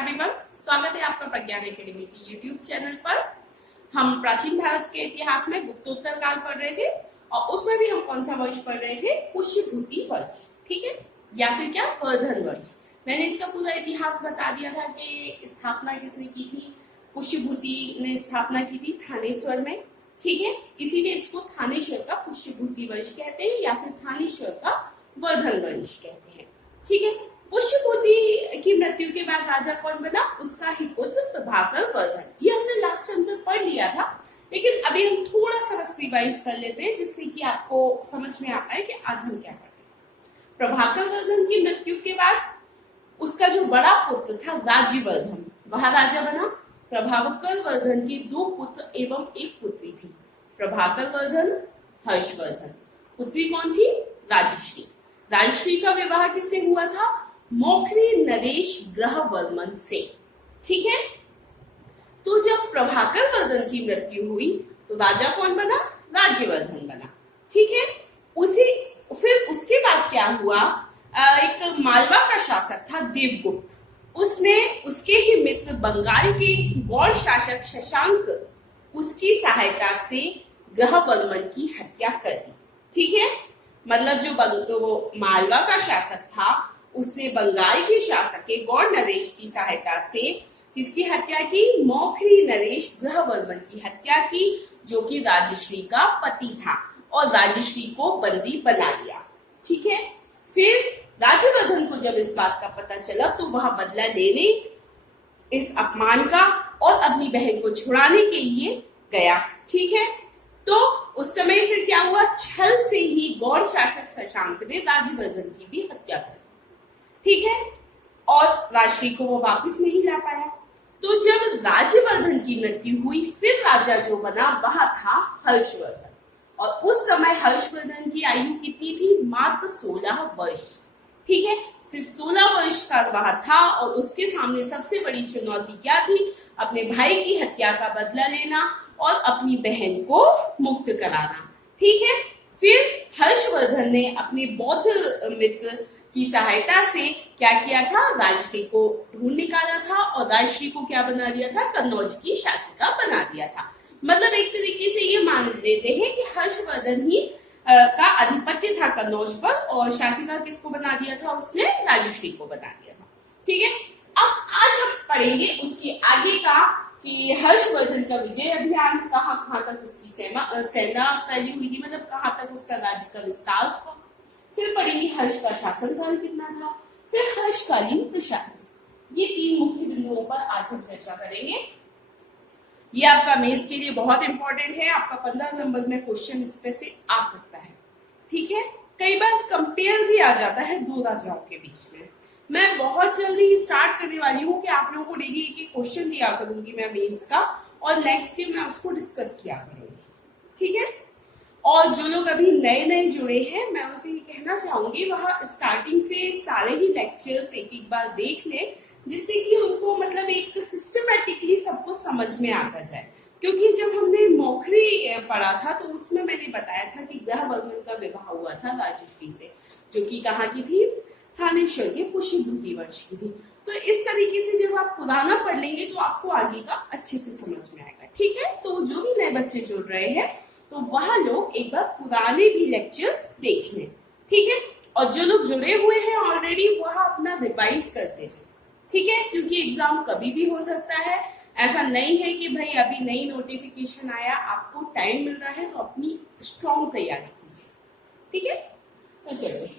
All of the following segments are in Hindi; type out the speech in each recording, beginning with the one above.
एवरीवन, स्वागत है आपका प्रज्ञान एकेडमी की यूट्यूब चैनल पर। हम प्राचीन भारत के इतिहास में गुप्तोत्तर काल पढ़ रहे थे और उसमें भी हम कौन सा वंश पढ़ रहे थे? पुष्यभूति वंश, ठीक है, या फिर क्या, वर्धन वंश। मैंने इसका पूरा इतिहास बता दिया था कि स्थापना किसने की थी। पुष्यभूति ने स्थापना की थी थानेश्वर में, ठीक है, इसीलिए इसको थानेश्वर का पुष्यभूति वंश कहते हैं या फिर थानेश्वर का वर्धन वंश कहते हैं, ठीक है। पुष्यभूति की मृत्यु के बाद राजा कौन बना? उसका ही पुत्र प्रभाकर वर्धन। ये हमने लास्ट टाइम में पढ़ लिया था, लेकिन अभी हम थोड़ा सा बस रिवाइज कर लेते हैं जिससे कि आपको समझ में आ पाए कि आज हम क्या पढ़ रहे हैं। प्रभाकर वर्धन की मृत्यु के बाद उसका जो बड़ा पुत्र था राज्यवर्धन, वह राजा बना। प्रभाकर वर्धन के 2 पुत्र एवं 1 पुत्री थी, प्रभाकर वर्धन, हर्षवर्धन। पुत्री कौन थी? राजश्री। राजश्री का विवाह किससे हुआ था? मौखरी नरेश ग्रहवर्मन से, ठीक है। तो जब प्रभाकर वर्धन की मृत्यु हुई तो राजा कौन बना? राज्यवर्धन बना, ठीक है। फिर उसके बाद क्या हुआ? एक मालवा का शासक था देवगुप्त, उसने उसके ही मित्र बंगाल के गौड़ शासक शशांक, उसकी सहायता से ग्रहवर्मन की हत्या कर दी, ठीक है। मतलब जो वो मालवा का शासक था उसने बंगाल के शासक के गौड़ नरेश की सहायता से किसकी हत्या की? मौखरी नरेश ग्रहवर्मन की हत्या की, जो कि राजश्री का पति था, और राजश्री को बंदी बना लिया, ठीक है। फिर राज्यवर्धन को जब इस बात का पता चला तो वह बदला लेने इस अपमान का और अपनी बहन को छुड़ाने के लिए गया, ठीक है। तो उस समय फिर क्या हुआ? छल से ही गौड़ शासक शशांक ने राज्यवर्धन की भी हत्या कर दी, ठीक है, और राजश्री को वो वापस नहीं ला पाया। तो जब राज्यवर्धन की मृत्यु हुई फिर राजा जो बना वह था हर्षवर्धन, और उस समय हर्षवर्धन की आयु कितनी थी? मात्र 16 वर्ष, ठीक है। सिर्फ 16 वर्ष का वह था और उसके सामने सबसे बड़ी चुनौती क्या थी? अपने भाई की हत्या का बदला लेना और अपनी बहन को मुक्त कराना, ठीक है। फिर हर्षवर्धन ने अपने बौद्ध मित्र की सहायता से क्या किया था? राजश्री को ढूंढ निकाला था और राजश्री को क्या बना दिया था? कन्नौज की शासिका बना दिया था। मतलब एक तरीके से ये मान लेते हैं कि हर्षवर्धन ही का अधिपत्य था कन्नौज पर, और शासिका किसको बना दिया था? उसने राजश्री को बना दिया था, ठीक है। अब आज हम पढ़ेंगे उसके आगे का कि हर्षवर्धन का विजय अभियान कहाँ तक उसकी सेना फैली हुई थी, मतलब कहाँ तक उसका राज्य का विस्तार था। फिर पढ़ेंगे हर्ष का शासनकाल कितना था, फिर हर्षकालीन प्रशासन। ये 3 मुख्य बिंदुओं पर आज हम चर्चा करेंगे। ये आपका मेंस के लिए बहुत इंपॉर्टेंट है, आपका 15 नंबर में क्वेश्चन इस पे से आ सकता है, ठीक है। कई बार कंपेयर भी आ जाता है 2 राजाओं के बीच में। मैं बहुत जल्दी स्टार्ट करने वाली हूँ कि आप लोगों को डेली एक क्वेश्चन दिया करूंगी मैं मेंस का, और नेक्स्ट डे मैं उसको डिस्कस किया करूंगी, ठीक है। और जो लोग अभी नए जुड़े हैं मैं उनसे ये कहना चाहूंगी वह स्टार्टिंग से सारे ही लेक्चर्स एक बार देख ले, जिससे कि उनको मतलब एक सिस्टमेटिकली सब कुछ समझ में आता जाए। क्योंकि जब हमने मौखरी पढ़ा था तो उसमें मैंने बताया था कि ग्रहवर्मन का विवाह हुआ था राजश्री से, जो कि कहाँ की थी? थानेश्वर के पुष्यभूति वंश की थी। तो इस तरीके से जब आप पुराना पढ़ लेंगे तो आपको आगे का अच्छे से समझ में आएगा, ठीक है। तो जो भी नए बच्चे जुड़ रहे हैं तो वह लोग एक बार पुराने भी लेक्चर्स देख लें, ठीक है। और जो लोग जुड़े हुए हैं ऑलरेडी वह अपना रिवाइज करते जाए, ठीक है, क्योंकि एग्जाम कभी भी हो सकता है। ऐसा नहीं है कि भाई अभी नई नोटिफिकेशन आया, आपको टाइम मिल रहा है तो अपनी स्ट्रॉन्ग तैयारी कीजिए, ठीक है। तो चलिए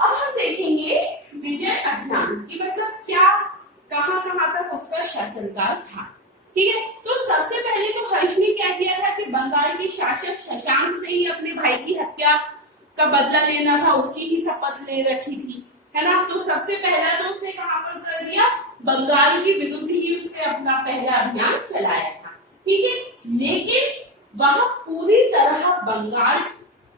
अब हम देखेंगे विजय अभियान की मतलब क्या, कहाँ तक उसका शासनकाल था, ठीक है। तो सबसे पहले तो हर्ष ने क्या किया था कि बंगाल के शासक शशांक से ही अपने भाई की हत्या का बदला लेना था, उसकी भी शपथ ले रखी थी, है ना। तो सबसे पहला तो उसने कहाँ पर कर दिया? बंगाल के विरुद्ध ही उसने अपना पहला अभियान चलाया था, ठीक है। लेकिन वह पूरी तरह बंगाल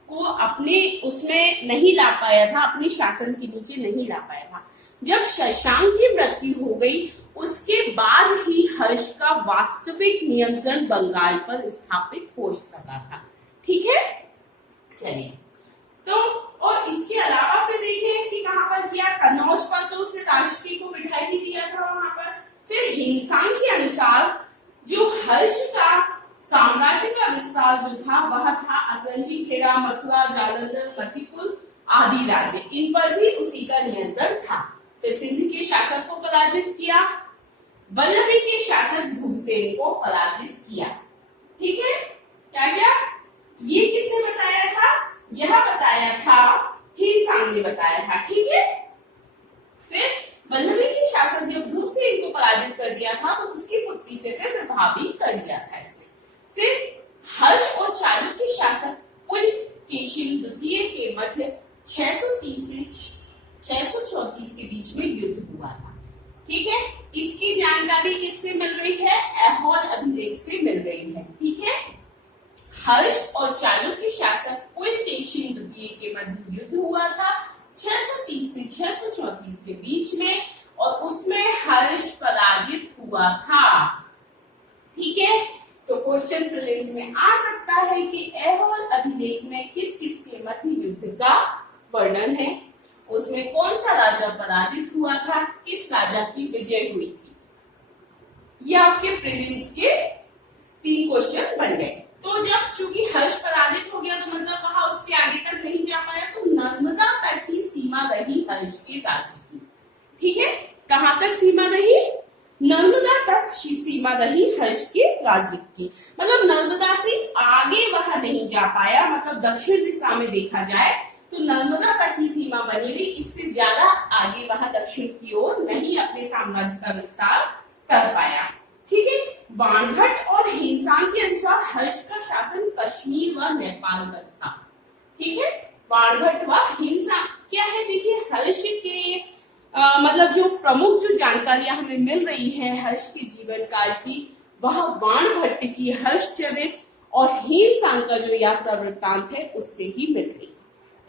को अपने उसमें नहीं ला पाया था, अपने शासन के नीचे नहीं ला पाया था। जब शशांक की मृत्यु हो गई उसके बाद ही हर्ष का वास्तविक नियंत्रण बंगाल पर स्थापित हो सका था, ठीक है। चलिए तो और इसके अलावा फिर देखिए कि कहाँ पर किया? कन्नौज पर तो उसने राजश्री को बिठाई ही दिया था वहां हिंसांग के अनुसार जो हर्ष का साम्राज्य का विस्तार जो था वह था अतरंगी खेड़ा, मथुरा, जालंधर, मतिपुर आदि राज्य, इन पर भी उसी का नियंत्रण था। फिर सिंध के शासक को पराजित किया, वल्लभी के शासक ध्रुवसेन को पराजित किया। ठीक है, क्या क्या ये किसने बताया था? यह बताया था हिंसांग ने बताया था। ठीक है, फिर वल्लभी के शासक जब ध्रुवसेन को पराजित कर दिया था तो उसकी पुत्री से फिर विवाह भी कर दिया था इसने। फिर हर्ष और चालुक्य शासक पुलकेशिन द्वितीय के मध्य 630 से 634 के बीच में युद्ध हुआ था। ठीक है, इसकी जानकारी किससे मिल रही है? ऐहोल अभिलेख से मिल रही है। ठीक है, हर्ष और चालुक्य शासक पुलकेशिन द्वितीय के मध्य युद्ध हुआ था 630 से 634 के बीच में, और उसमें हर्ष पराजित हुआ था। ठीक है, तो क्वेश्चन प्रीलिम्स में आ सकता है कि ऐहोल अभिलेख में किस किस के मध्य युद्ध का वर्णन है, उसमें कौन सा राजा पराजित हुआ था, किस राजा की विजय हुई थी। ये आपके प्रीलिम्स के 3 क्वेश्चन बन गए। तो जब चूंकि हर्ष पराजित हो गया तो मतलब वहां उसके आगे तक नहीं जा पाया, तो नर्मदा तक ही सीमा रही हर्ष के राज्य की। ठीक है, कहां तक सीमा रही? नर्मदा तक सीमा रही हर्ष के राज्य की, मतलब नर्मदा से आगे वह नहीं जा पाया। मतलब दक्षिण दिशा में देखा जाए तो नर्मदा तक ही सीमा बनी रही, इससे ज्यादा आगे वह दक्षिण की ओर नहीं अपने साम्राज्य का विस्तार कर पाया। ठीक है, बाणभट्ट और हिंसांग के अनुसार हर्ष का शासन कश्मीर व नेपाल तक था। ठीक है, बाणभट्ट व हिंसांग क्या है? देखिए, हर्ष के मतलब जो प्रमुख जो जानकारियां हमें मिल रही है हर्ष के जीवन काल की, वह बाणभट्ट की हर्षचरित और हिंसांग का जो यात्रा वृत्तांत है उससे ही मिल रही है।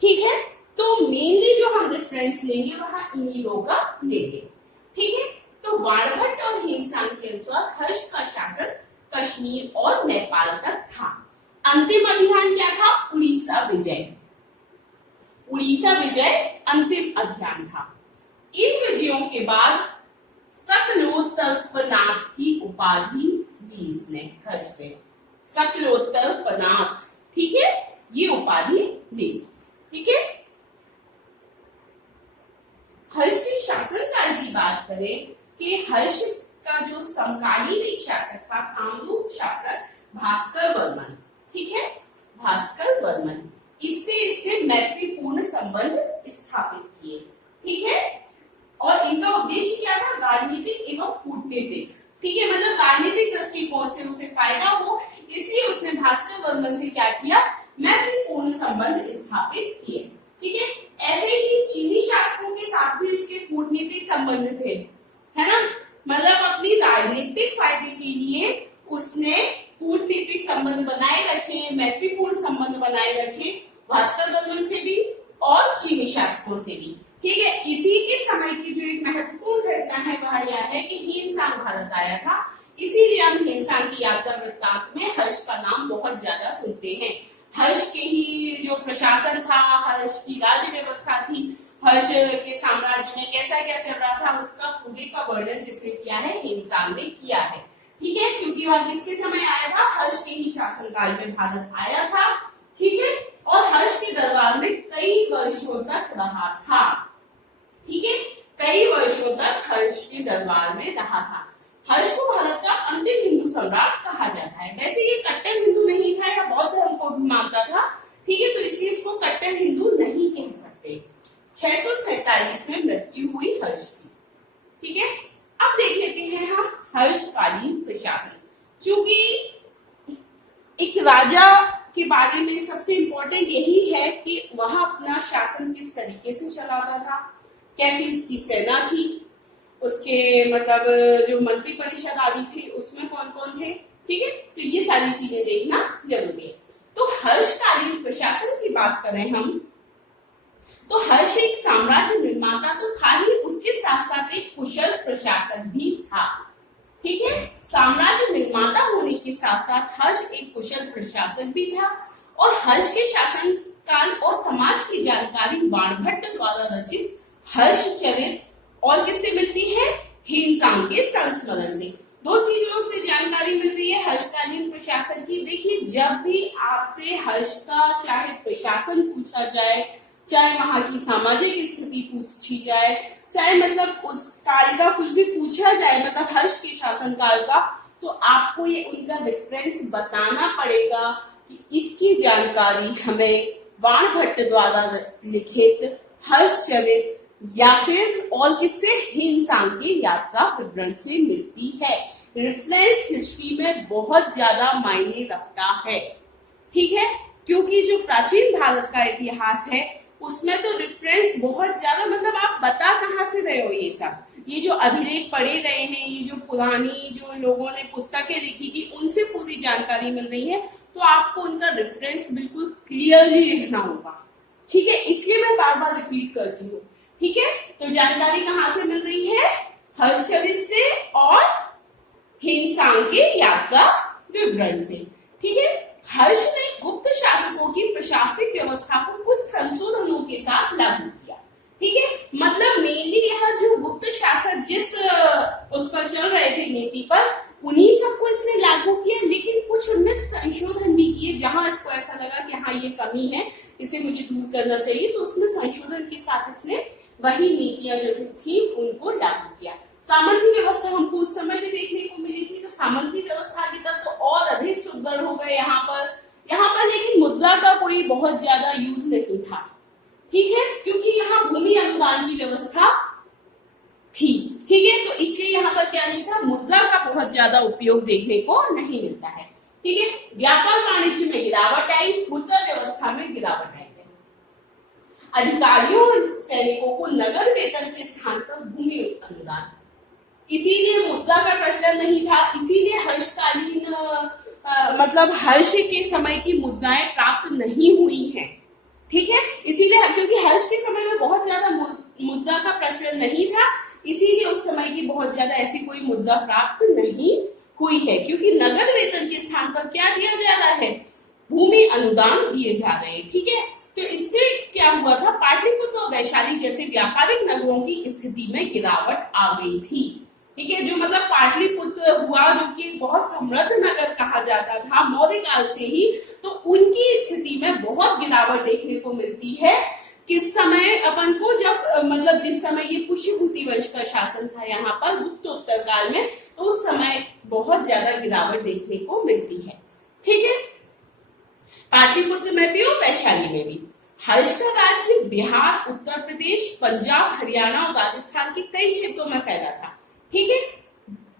ठीक है, तो मेनली जो हम रेफरेंस लेंगे वह इन्हीं लोगों का लेंगे। ठीक है, तो बाणभट्ट और हिंसांग के अनुसार हर्ष का शासन कश्मीर और नेपाल तक था। अंतिम अभियान क्या था? उड़ीसा विजय। उड़ीसा विजय अंतिम अभियान था। इन विजयों के बाद सकलोत्तरपनाथ की उपाधि दी इसने, हर्ष ने सकलोत्तरपनाथ। ठीक है, ये उपाधि दी। ठीक है, हर्ष के शासनकाल की बात करें कि हर्ष का जो समकालीन एक शासक था, कामरूप शासक भास्कर वर्मन। ठीक है, भास्कर वर्मन, इससे इसने मैत्रीपूर्ण संबंध स्थापित किए। ठीक है, और इनका उद्देश्य क्या था? राजनीतिक एवं कूटनीतिक। ठीक है, मतलब राजनीतिक दृष्टिकोण से उसे फायदा हो, इसलिए उसने भास्कर वर्मन से क्या किया? मैत्रीपूर्ण संबंध स्थापित किए। ठीक है, ऐसे ही चीनी शासकों के साथ भी उसके कूटनीतिक संबंध थे, है ना। मतलब अपनी राजनीतिक फायदे के लिए उसने कूटनीतिक संबंध बनाए रखे, मैत्रीपूर्ण संबंध बनाए रखे भास्कर वर्मन से भी और चीनी शासकों से भी। ठीक है, इसी के समय की जो एक महत्वपूर्ण घटना है वह यह है कि हिंसांग भारत आया था, इसीलिए हम हिंसांग की यात्रा वृत्तांत में हर्ष का नाम बहुत ज्यादा सुनते हैं। हर्ष के ही जो प्रशासन था, हर्ष की राज्य व्यवस्था थी, हर्ष के साम्राज्य में कैसा क्या चल रहा था, उसका पूरे का वर्णन किसने किया है? हिंसांग ने किया है। ठीक है, क्योंकि वह किसके समय आया था? हर्ष के ही शासनकाल में भारत आया था। ठीक है, और हर्ष के दरबार में कई वर्षों तक रहा था। ठीक है, कई वर्षों तक हर्ष के दरबार में रहा था। हर्ष को भारत का अंतिम हिंदू सम्राट कहा जाता है। वैसे ये कट्टर हिंदू नहीं था, या बौद्ध धर्म को भी मानता था। ठीक है, तो इसलिए इसको कट्टर हिंदू नहीं कह सकते। 647 में मृत्यु हुई हर्ष की। ठीक है, अब देख लेते हैं हम हर्षकालीन प्रशासन। चूंकि एक राजा के बारे में सबसे इंपॉर्टेंट यही है कि वह अपना शासन किस तरीके से चलाता था, कैसी उसकी सेना थी, उसके मतलब जो मंत्री परिषद आदि थे उसमें कौन कौन थे। ठीक है, तो ये सारी चीजें देखना जरूरी है। तो हर्षकालीन प्रशासन की बात करें हम, तो हर्ष एक साम्राज्य निर्माता तो था ही, उसके साथ साथ एक कुशल प्रशासक भी था। ठीक है, साम्राज्य निर्माता होने के साथ साथ हर्ष एक कुशल प्रशासक भी था। और हर्ष के शासन काल और समाज की जानकारी बाणभट्ट द्वारा रचित हर्षचरित और किससे मिलती है? हिंसांग के संस्मरण से। दो चीजों से जानकारी मिल रही है हर्षकालीन प्रशासन की। देखिए, जब भी आपसे हर्ष का चाहे प्रशासन पूछा जाए, चाहे वहां की सामाजिक स्थिति पूछी जाए, चाहे मतलब उस काल का कुछ भी पूछा जाए, मतलब हर्ष के शासन काल का, तो आपको ये उनका रेफरेंस बताना पड़ेगा कि इसकी जानकारी हमें बाणभट्ट द्वारा लिखित हर्षचरित या फिर और किससे, हिंसांग की यात्रा विवरण से मिलती है। रेफरेंस हिस्ट्री में बहुत ज्यादा मायने रखता है, ठीक है, क्योंकि जो प्राचीन भारत का इतिहास है उसमें तो रेफरेंस बहुत ज्यादा, मतलब आप बता कहाँ से रहे हो, ये सब ये जो अभिलेख पढ़े गए हैं, ये जो पुरानी जो लोगों ने पुस्तकें लिखी थी उनसे पूरी जानकारी मिल रही है, तो आपको उनका रेफरेंस बिल्कुल क्लियरली लिखना होगा, ठीक है। इसलिए मैं बार बार रिपीट करती हूँ, ठीक है। तो जानकारी कहाँ से मिल रही है, हर्षचरित से और हिंसांग के यात्रा विवरण से, ठीक है। हर्ष ने गुप्त शासकों की प्रशासनिक व्यवस्था को कुछ संशोधनों के साथ लागू किया, ठीक है। मतलब मेनली यह जो गुप्त शासक जिस उस पर चल रहे थे नीति पर, उन्हीं सबको इसने लागू किया, लेकिन कुछ उनमें संशोधन भी किए जहां इसको ऐसा लगा कि हाँ ये कमी है, इसे मुझे दूर करना चाहिए, तो उसमें संशोधन के साथ इसने वही नीतियां जो थी उनको लागू किया। सामंती व्यवस्था हमको उस समय भी देखने को मिली थी, तो सामंती व्यवस्था की तरफ तो और अधिक सुदृढ़ हो गए यहाँ पर लेकिन मुद्रा का कोई बहुत ज्यादा यूज नहीं था, ठीक है, क्योंकि यहाँ भूमि अनुदान की व्यवस्था थी, ठीक है, तो इसलिए यहाँ पर क्या नहीं था, मुद्रा का बहुत ज्यादा उपयोग देखने को नहीं मिलता है, ठीक है। व्यापार वाणिज्य में गिरावट आई, मुद्रा व्यवस्था में गिरावट आई। अधिकारियों और सैनिकों को नगद वेतन के स्थान पर भूमि अनुदान, इसीलिए मुद्रा का प्रचलन नहीं था, इसीलिए हर्षकालीन मतलब हर्ष के समय की मुद्राएं प्राप्त नहीं हुई हैं, ठीक है, इसीलिए क्योंकि हर्ष के समय में बहुत ज्यादा मुद्रा का प्रचलन नहीं था, इसीलिए उस समय की बहुत ज्यादा ऐसी कोई मुद्रा प्राप्त नहीं हुई है, क्योंकि नगद वेतन के स्थान पर क्या दिया जा रहा है, भूमि अनुदान दिए जा रहे हैं, ठीक है। तो इससे क्या हुआ था, पाटलिपुत्र और वैशाली जैसे व्यापारिक नगरों की स्थिति में गिरावट आ गई थी, ठीक है। जो मतलब पाटलिपुत्र हुआ, जो कि बहुत समृद्ध नगर कहा जाता था मौर्य काल से ही, तो उनकी स्थिति में बहुत गिरावट देखने को मिलती है। किस समय अपन को, जब मतलब जिस समय ये पुष्यभूति वंश का शासन था यहाँ पर गुप्तोत्तर काल में, तो उस समय बहुत ज्यादा गिरावट देखने को मिलती है, ठीक है। पाटलिपुत्र में भी और वैशाली में भी। हर्ष का राज्य बिहार, उत्तर प्रदेश, पंजाब, हरियाणा और राजस्थान के कई क्षेत्रों में फैला था, ठीक है।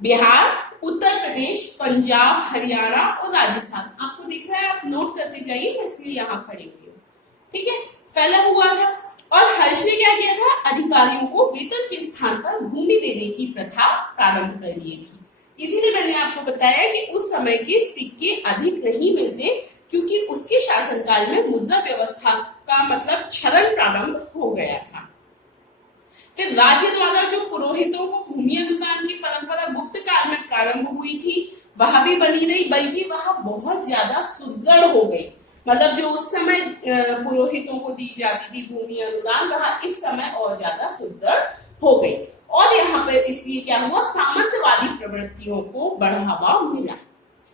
बिहार, उत्तर प्रदेश, पंजाब, हरियाणा और राजस्थान, आपको दिख रहा है, आप नोट करते जाइए, मैं इसलिए यहाँ खड़ी हुई हूँ, ठीक है, फैला हुआ था। और हर्ष ने क्या किया था, अधिकारियों को वेतन के स्थान पर भूमि देने की प्रथा प्रारंभ कर दी थी। इसीलिए मैंने आपको बताया कि उस समय के सिक्के अधिक नहीं मिलते, क्योंकि उसके शासनकाल में मुद्रा व्यवस्था का मतलब क्षरण प्रारंभ हो गया था। फिर राज्य द्वारा जो पुरोहितों को भूमि अनुदान की परंपरा गुप्त काल में प्रारंभ हुई थी, वह भी बनी नहीं, बल्कि वह बहुत ज्यादा सुदृढ़ हो गई। मतलब जो उस समय पुरोहितों को दी जाती थी भूमि अनुदान, वह इस समय और ज्यादा सुदृढ़ हो गई। और यहाँ पर इसलिए क्या हुआ, सामंतवादी प्रवृत्तियों को बढ़ावा मिला,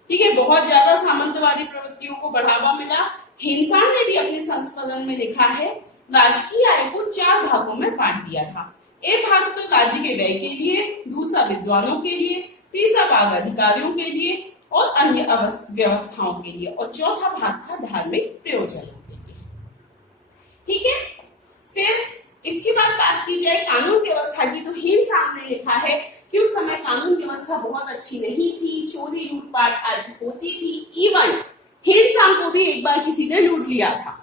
ठीक है, बहुत ज्यादा सामंतवादी प्रवृत्तियों को बढ़ावा मिला। हिंसांग ने भी अपने संस्मरण में लिखा है, राजकीय आय को 4 भागों में बांट दिया था। एक भाग तो राज्य के व्यय के लिए, दूसरा विद्वानों के लिए, तीसरा भाग अधिकारियों के लिए और अन्य व्यवस्थाओं के लिए, और चौथा भाग था धार्मिक प्रयोजनों के लिए, ठीक है। फिर इसके बाद बात की जाए कानून व्यवस्था की, तो हिंसांग ने लिखा है कि उस समय कानून व्यवस्था बहुत अच्छी नहीं थी, चोरी लूटपाट आदि होती थी। इवन हिंसांग को भी एक बार किसी ने लूट लिया था,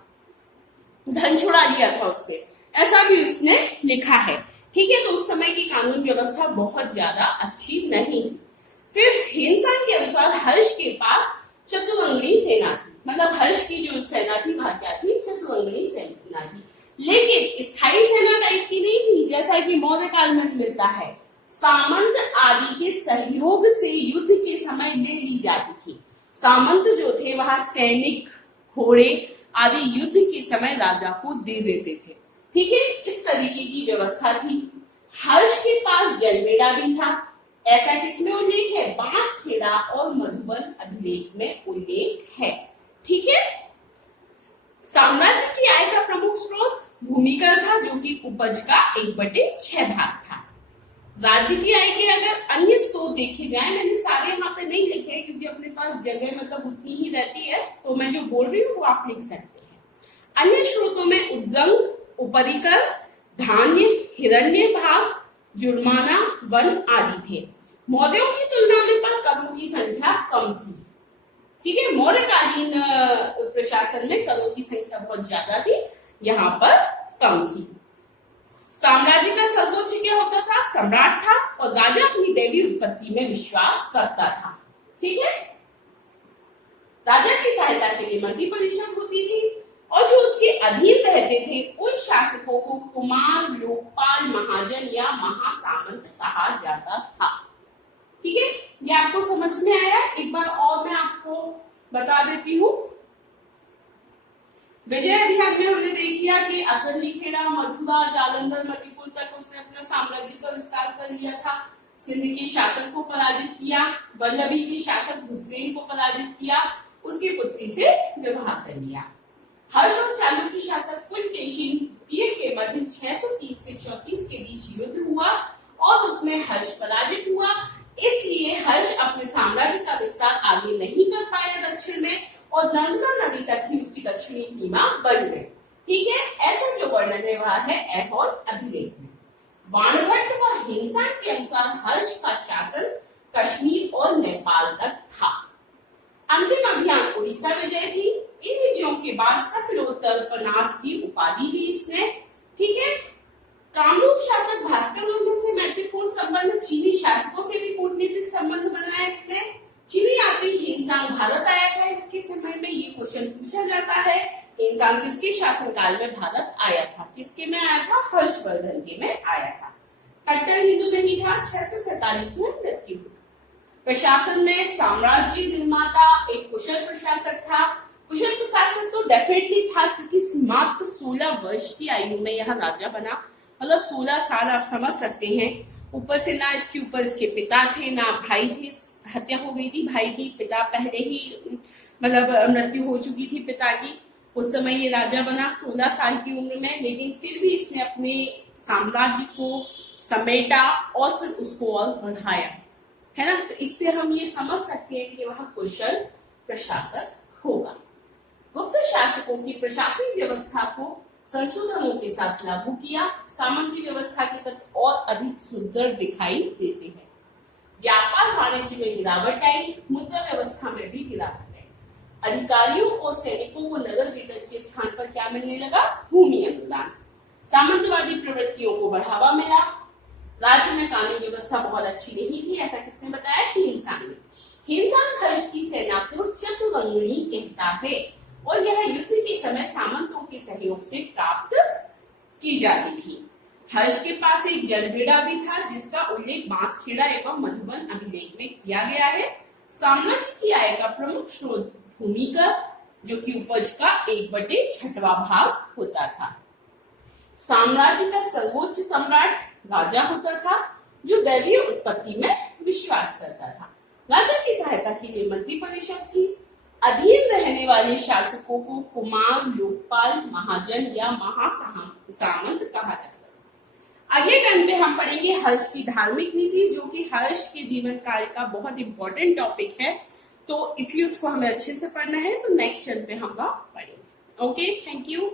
धन छुड़ा लिया था उससे, ऐसा भी उसने लिखा है, ठीक है। तो उस समय की कानून व्यवस्था बहुत ज्यादा अच्छी नहीं। फिर हिंसांग के अनुसार हर्ष के पास चतुरंगनी सेना थी, मतलब हर्ष की जो सेना थी वह क्या थी, चतुरंगनी सेना थी, लेकिन स्थायी सेना टाइप की नहीं थी, जैसा कि मौर्य काल में मिलता है। सामंत आदि के सहयोग से युद्ध के समय ले ली जाती थी। सामंत जो थे वह सैनिक, घोड़े आदि युद्ध के समय राजा को दे देते थे, ठीक है, इस तरीके की व्यवस्था थी। हर्ष के पास जलबेड़ा भी था। ऐसा किसमें उल्लेख है? बांसखेड़ा और मधुबन अभिलेख में उल्लेख है। ठीक है। साम्राज्य की आय का प्रमुख स्रोत भूमिकर था, जो कि उपज का 1/6 भाग था। राज्य की आय के अगर अन्य स्रोत देखे जाए, मैंने सारे यहाँ पे नहीं लिखे हैं क्योंकि अपने पास जगह मतलब उतनी ही रहती है, तो मैं जो बोल रही हूँ वो आप लिख सकते हैं। अन्य स्रोतों में उद्गंग, उपरिकर, धान्य, हिरण्य भाग, जुर्माना, वन आदि थे। मौर्यों की तुलना में पर करों की संख्या कम थी। ठीक है, मौर्यकालीन प्रशासन में करों की संख्या बहुत ज्यादा थी, यहाँ पर कम थी। साम्राज्य का सर्वोच्च क्या होता था? सम्राट था, और राजा अपनी दैवीय उत्पत्ति में विश्वास करता था। ठीक है। राजा की सहायता के लिए मंत्री परिषद होती थी, और जो उसके अधीन रहते थे उन शासकों को कुमार, लोकपाल, महाजन या महासामंत कहा जाता था। ठीक है, ये आपको समझ में आया? एक बार और मैं आपको बता देती हूँ। विजय अभियान में हमने देख लिया कि अकरनीखेड़ा, मथुरा, जालंधर, मणिपुर तक उसने अपना साम्राज्य का विस्तार कर लिया था। सिंध के शासक को पराजित किया, वल्लभी के शासक हुसैन को पराजित किया, उसकी पुत्री से विवाह कर लिया। हर्ष और चालुक्य शासक पुलकेशिन द्वितीय के मध्य 630 से 34 के बीच युद्ध हुआ, और उसमें हर्ष पराजित हुआ। इसलिए हर्ष अपने साम्राज्य का विस्तार आगे नहीं कर पाया दक्षिण में, और नर्मदा नदी तक ही उसकी दक्षिणी सीमा बन गई। ठीक है, ऐसा जो वर्णन है वह है ऐहोल अभिलेख में। वाणभट्ट व हिंसा के अनुसार हर्ष का शासन कश्मीर और नेपाल तक था। अंतिम अभियान उड़ीसा विजय थी। इन विजयों के बाद सकलोत्तरपनाथ की उपाधि ली इसने। ठीक है। कामरूप शासक भास्कर वर्मन से मैत्रीपूर्ण संबंध, चीनी शासकों से भी कूटनीतिक संबंध बनाया इसने। चीनी यात्री हिंसांग भारत आया था इसके समय में, ये क्वेश्चन पूछा जाता है। हिंसांग किसके शासनकाल में भारत आया था? किसके में आया था? हर्षवर्धन के में आया था। कट्टर हिंदू नहीं था। 647 में मृत्यु हुई। प्रशासन में साम्राज्य निर्माता एक कुशल प्रशासक था। कुशल प्रशासक तो डेफिनेटली था, क्योंकि मात्र 16 वर्ष की आयु में यह राजा बना। मतलब 16 साल आप समझ सकते हैं। ऊपर से ना इसके ऊपर इसके पिता थे ना भाई थे, हत्या हो गई थी भाई की। पिता पहले ही मतलब मृत्यु हो चुकी थी पिता की। उस समय ये राजा बना 16 साल की उम्र में, लेकिन फिर भी इसने अपने साम्राज्य को समेटा और फिर उसको और बढ़ाया, है ना। तो इससे हम ये समझ सकते हैं कि वह कुशल प्रशासक होगा। गुप्त शासकों की प्रशासनिक व्यवस्था को संशोधनों के साथ लागू किया। सामंती व्यवस्था के तत्व और अधिक सुदृढ़ दिखाई देते हैं। व्यापार वाणिज्य में गिरावट आई, मुद्रा व्यवस्था में भी गिरावट आई। अधिकारियों और सैनिकों को नगर वेतन के स्थान पर क्या मिलने लगा? भूमि अनुदान। सामंतवादी प्रवृत्तियों को बढ़ावा मिला। राज्य में कानून व्यवस्था बहुत अच्छी नहीं थी, ऐसा किसने बताया? हिंसांग ने। हिंसांग हर्ष की सेना को चतुरंगिणी कहता है, और यह युद्ध के समय सामंतों के सहयोग से प्राप्त की जाती थी। हर्ष के पास एक जलबेड़ा भी था, जिसका उल्लेख बांसखेड़ा एवं मधुबन अभिलेख में किया गया है। साम्राज्य की आय का प्रमुख स्रोत भूमिकर, जो कि उपज का 1/6 भाग होता था। साम्राज्य का सर्वोच्च सम्राट राजा होता था, जो दैवीय उत्पत्ति में विश्वास करता था। राजा की सहायता के लिए मंत्री परिषद थी। अधीन रहने वाले शासकों को कुमार, लोकपाल, महाजन या महासामंत कहा जाता है। अगले टर्न में हम पढ़ेंगे हर्ष की धार्मिक नीति, जो कि हर्ष के जीवन काल का बहुत इंपॉर्टेंट टॉपिक है, तो इसलिए उसको हमें अच्छे से पढ़ना है। तो नेक्स्ट टर्न पे हम वह पढ़ेंगे। Okay, thank you.